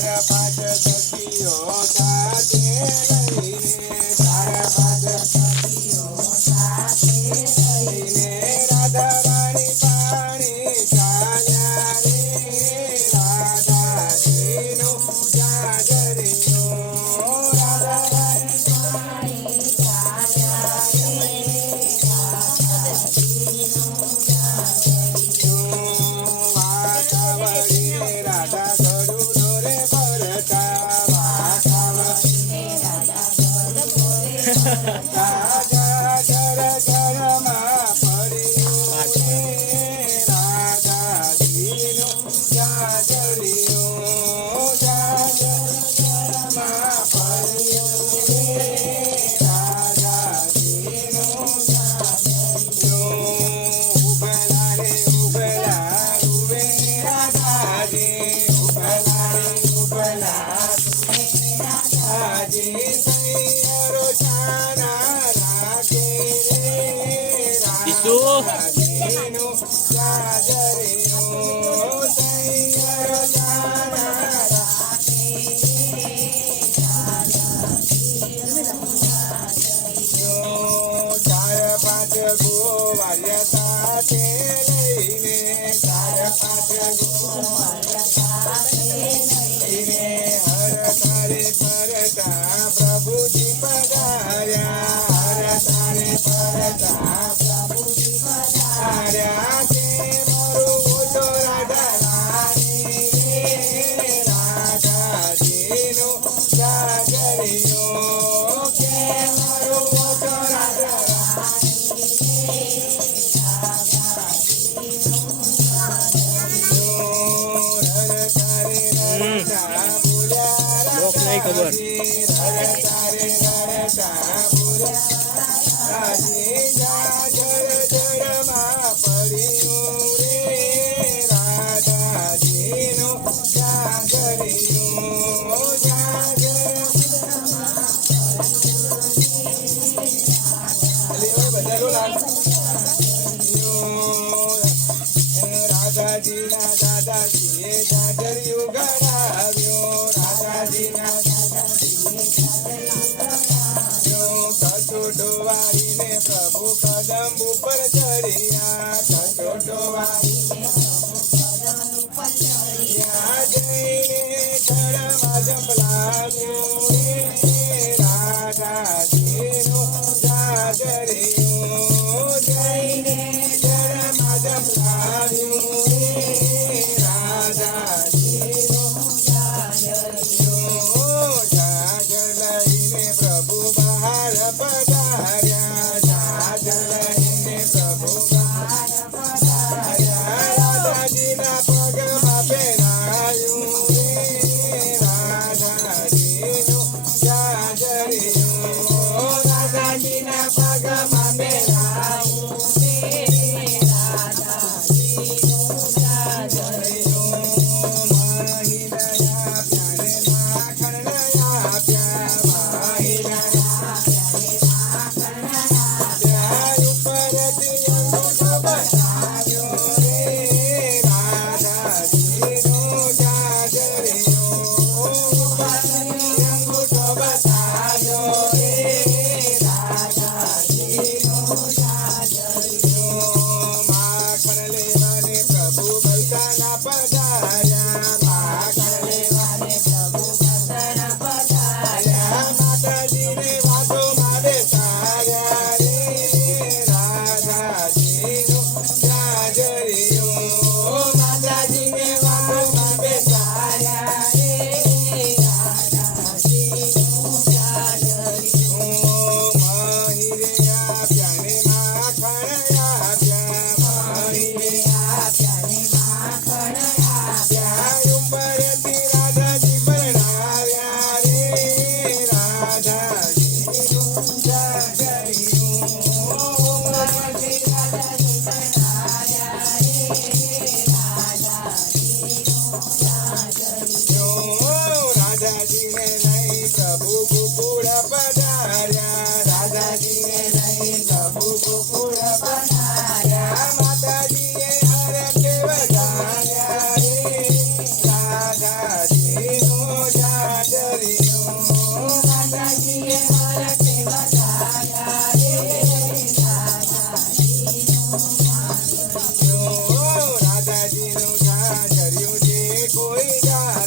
પાંચ સખીઓ સાથે લઈને ચાર પાંચ સખીઓ સાથે લઈને રાધા રાણી પાણી ચાલ્યા રે રાધાજીનું જાગરિયો રાધા રાણી પાણી ચાલ્યા રે રાધાજીનું જાગરિયો વાતાવળી રાધા ગળું દોરે ભરતા વાતાવળી રાધા ગળું દોરે રાજા જર જરમાં પડ્યું રે રાધાજીનું જાગરિયો જાજર જરમાં પડ્યું રે રાધાજીનું જાગરિયો ઉભલા રે ઉભલા રૂવે રાધાજી ઉભલા રે ઉભલા રૂવે રાધાજી સૈયરો છાના રાખે રે રાધાજીનું જાગરિયો સૈયરો છાના રાખે ચાર પાંચ ગોવાળિયા સાથે લઈને ચાર પાંચ ગોવાળિયા સાથે લઈને હરતારે ફરતા પ્રભુજી પધાર્યા હરતારે ફરતા પ્રભુજી પધાર્યા તે મારું ઓછો રાધા રાણી રે રાધાજીનો જાગરિયો કે મારું ઓછો રાધા લોક નહીં ખબર. રાધાજીના દાદાજીએ જાગરિયું ગણાવ્યો રાધાજીના દાદાજીએ જાગરિયું ગણાવ્યો કસુટ ગાય